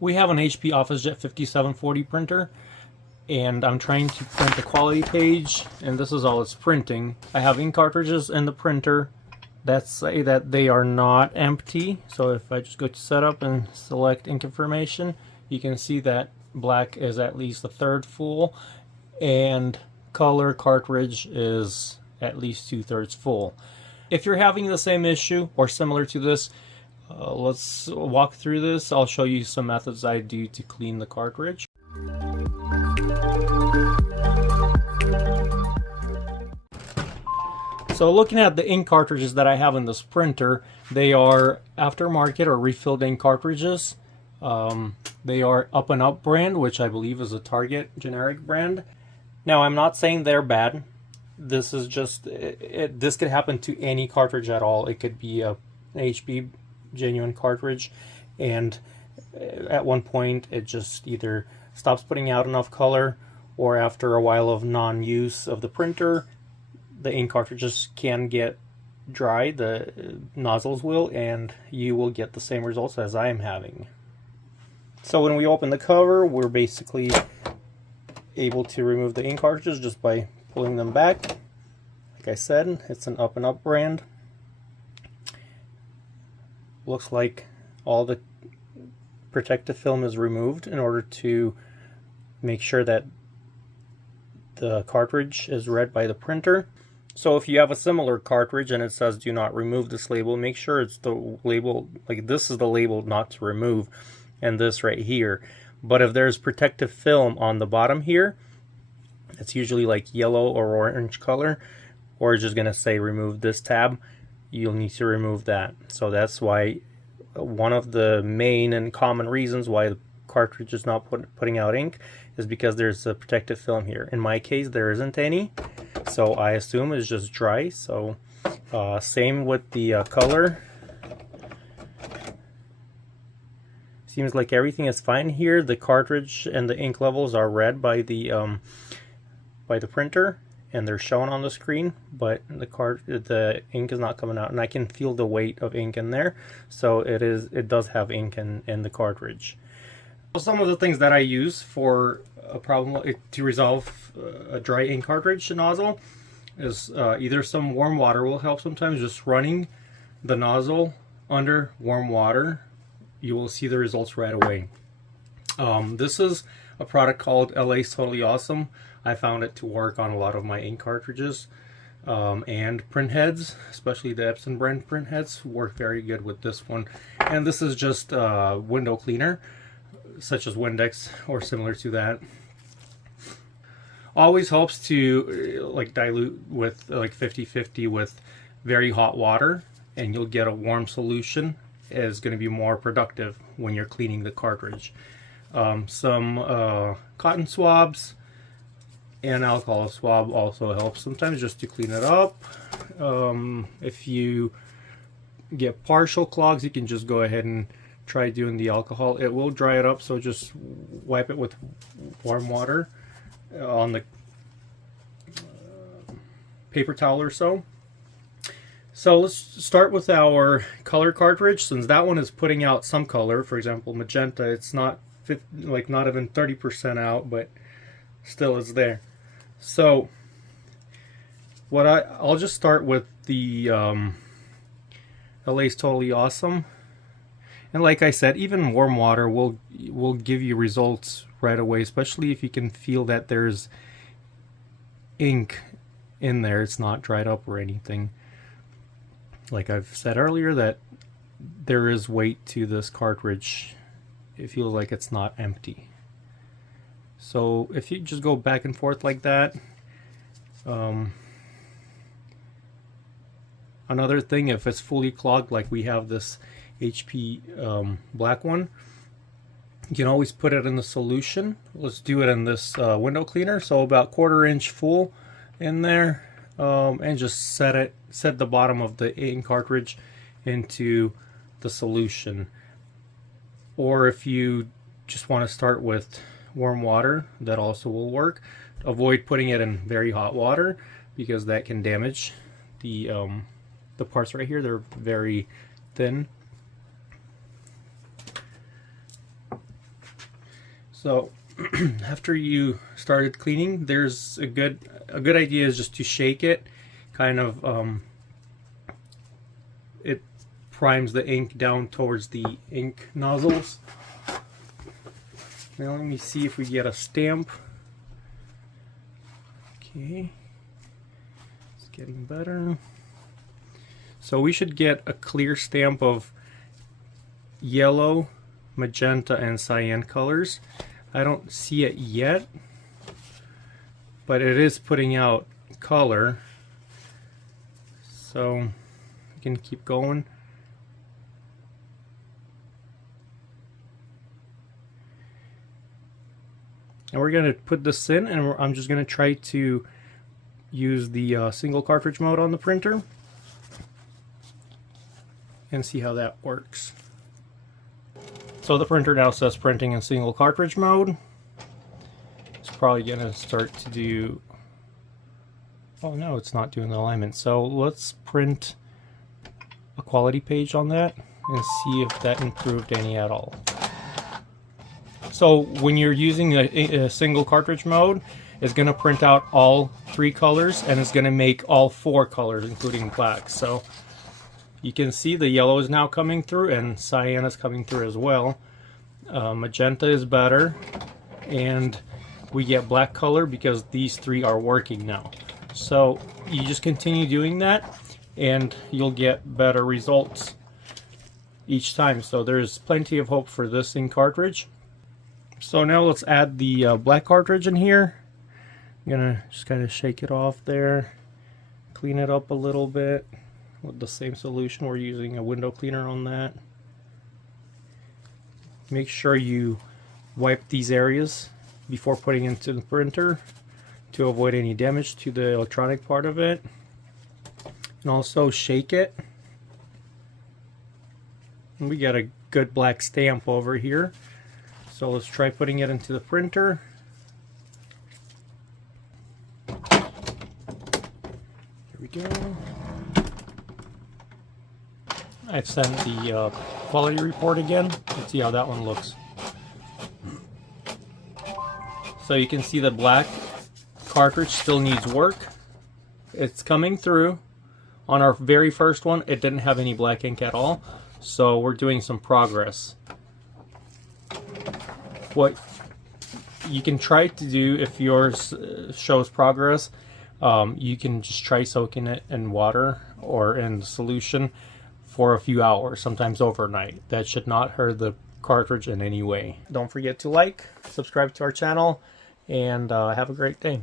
We have an HP Officejet 5740 printer, and I'm trying to print the quality page, and this is all it's printing. I have ink cartridges in the printer that say that they are not empty. So if I just go to setup and select ink information, you can see that black is at least a third full, and color cartridge is at least 2/3 full. If you're having the same issue or similar to this, let's walk through this. I'll show you some methods I do to clean the cartridge. So looking at the ink cartridges that I have in this printer, they are aftermarket or refilled ink cartridges. They are Up and Up brand, which I believe is a Target generic brand. Now, I'm not saying they're bad. This is just, this could happen to any cartridge at all. It could be a HP genuine cartridge, and at one point it just either stops putting out enough color, or after a while of non-use of the printer, the ink cartridges can get dry, the nozzles will, and you will get the same results as I am having. So when we open the cover, we're basically able to remove the ink cartridges just by pulling them back. Like I said, it's an Up and Up brand. Looks like all the protective film is removed in order to make sure that the cartridge is read by the printer. So if you have a similar cartridge and it says do not remove this label, make sure it's the label, like this is the label not to remove, and this right here. But if there's protective film on the bottom here, it's usually like yellow or orange color, or it's just going to say remove this tab, you'll need to remove that. So that's why one of the main and common reasons why the cartridge is not putting out ink is because there's a protective film here. In my case, there isn't any, so I assume it's just dry. So same with the color. Seems like everything is fine here. The cartridge and the ink levels are read by the printer, and they're shown on the screen, but the ink is not coming out, and I can feel the weight of ink in there. So it does have ink in the cartridge. Some of the things that I use for a problem to resolve a dry ink cartridge nozzle is either some warm water will help. Sometimes just running the nozzle under warm water, you will see the results right away. This is a product called LA's Totally Awesome. I found it to work on a lot of my ink cartridges, and print heads, especially the Epson brand print heads, work very good with this one. And this is just a window cleaner, such as Windex or similar to that. Always helps to like dilute with like 50-50 with very hot water, and you'll get a warm solution. Is going to be more productive when you're cleaning the cartridge. Some cotton swabs and alcohol swab also helps sometimes just to clean it up. If you get partial clogs, you can just go ahead and try doing the alcohol. It will dry it up, so just wipe it with warm water on the paper towel or so. So let's start with our color cartridge. Since that one is putting out some color, for example magenta, it's not not even 30% out, but still it's there. So I'll just start with the LA's Totally Awesome, and like I said, even warm water will give you results right away, especially if you can feel that there's ink in there. It's not dried up or anything. Like I've said earlier, that there is weight to this cartridge. It feels like it's not empty. So if you just go back and forth like that. Another thing, if it's fully clogged, like we have this HP black one, you can always put it in the solution. Let's do it in this window cleaner. So about 1/4 inch full in there. And just set the bottom of the ink cartridge into the solution. Or if you just want to start with warm water, that also will work. Avoid putting it in very hot water, because that can damage the parts right here. They're very thin. So after you started cleaning, there's a good idea is just to shake it, kind of it primes the ink down towards the ink nozzles. Now let me see if we get a stamp. Okay, it's getting better. So we should get a clear stamp of yellow, magenta, and cyan colors. I don't see it yet, but it is putting out color. So you can keep going. And we're going to put this in, and I'm just going to try to use the single cartridge mode on the printer and see how that works. So the printer now says printing in single cartridge mode. It's probably going to start to do... Oh no, it's not doing the alignment. So let's print a quality page on that and see if that improved any at all. So when you're using a single cartridge mode, it's going to print out all 3 colors, and it's going to make all 4 colors, including black. So you can see the yellow is now coming through, and cyan is coming through as well. Magenta is better, and we get black color because these 3 are working now. So you just continue doing that, and you'll get better results each time. So there's plenty of hope for this ink cartridge. So now let's add the black cartridge in here. I'm gonna just kind of shake it off there, clean it up a little bit with the same solution. We're using a window cleaner on that. Make sure you wipe these areas before putting it into the printer to avoid any damage to the electronic part of it. And also shake it. And we got a good black stamp over here. So let's try putting it into the printer. Here we go. I've sent the quality report again. Let's see how that one looks. So you can see the black cartridge still needs work. It's coming through. On our very first one, it didn't have any black ink at all. So we're doing some progress. What you can try to do if yours shows progress, you can just try soaking it in water or in solution for a few hours, sometimes overnight. That should not hurt the cartridge in any way. Don't forget to like, subscribe to our channel, and have a great day.